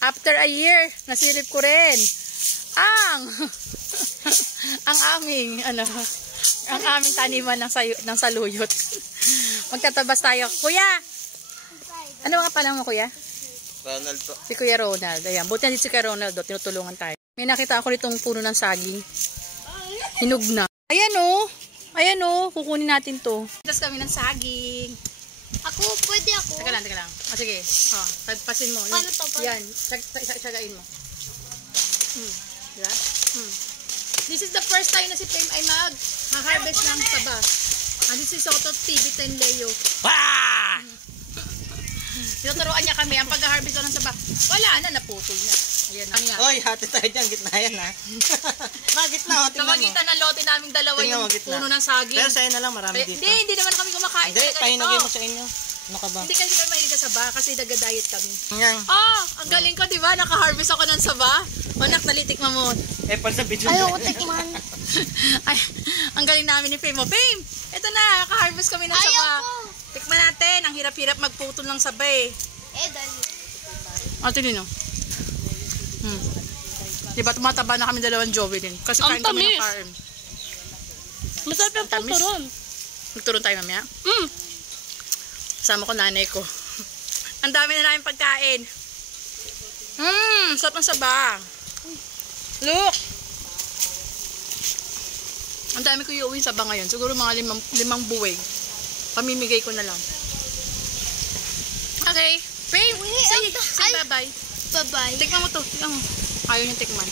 After a year, nasilip ko rin ang aming taniman ng saluyot. Magtatabas tayo. Kuya! Ano nga pala mo, kuya? Ronald po. Si Kuya Ronald. Ayan, buti na si Kuya Ronald. Tinutulungan tayo. May nakita ako nitong puno ng saging. Hinog na. Ayan o. Ayan o. Kukunin natin to. Tapos kami ng saging. Ako, pwede ako. Teka lang. O, sige. O, tagpasin mo. Paano to? Yan. Sagain mo. Diba? This is the first time na si Fame ay mag-harvest ng saba. And this is Soto TV10 Leo. Tinuturuan niya kami ang pag-harvest ng saba. Wala na, naputol na. Ayan. Oy, hati tayo dyan. Gitna yan ha. Gitna ho, tingnan mo. Sa magitan ng lote naming dalawa yung puno ng saging. Pero sa'yo na lang, marami dito. Hindi naman kami kumakain. Hindi, pahinugin mo sa inyo. Ano ka ba? Hindi kasi kami mahilig sa saba kasi nag-diet kami. Yan. Ang galing ko, diba? Naka-harvest ako ng saba. Anak, nalitikman mo. Pal sa video. Ayoko tikman. Ay, ang galing namin ni Fame. Fame, ito na, naka-harvest kami ng saba. Ayoko. Tikman natin, ang hirap-hirap magputol ng saba eh. Dali. Tingnan nyo. Diba, tumataba na kami dalawang Joey din. Kasi kain kami ng farm. Masarap yung tuturon. Magturon tayo mamaya? Kasama ko nanay ko. Ang dami na namin pagkain. Sarap ng saba. Look! Ang dami ko iuwi saba ngayon. Siguro mga limang buwig. Pamimigay ko na lang. Okay. Fame, say bye-bye. Bye-bye. Tikman mo to. Tikman mo. Ayaw niyang tikman.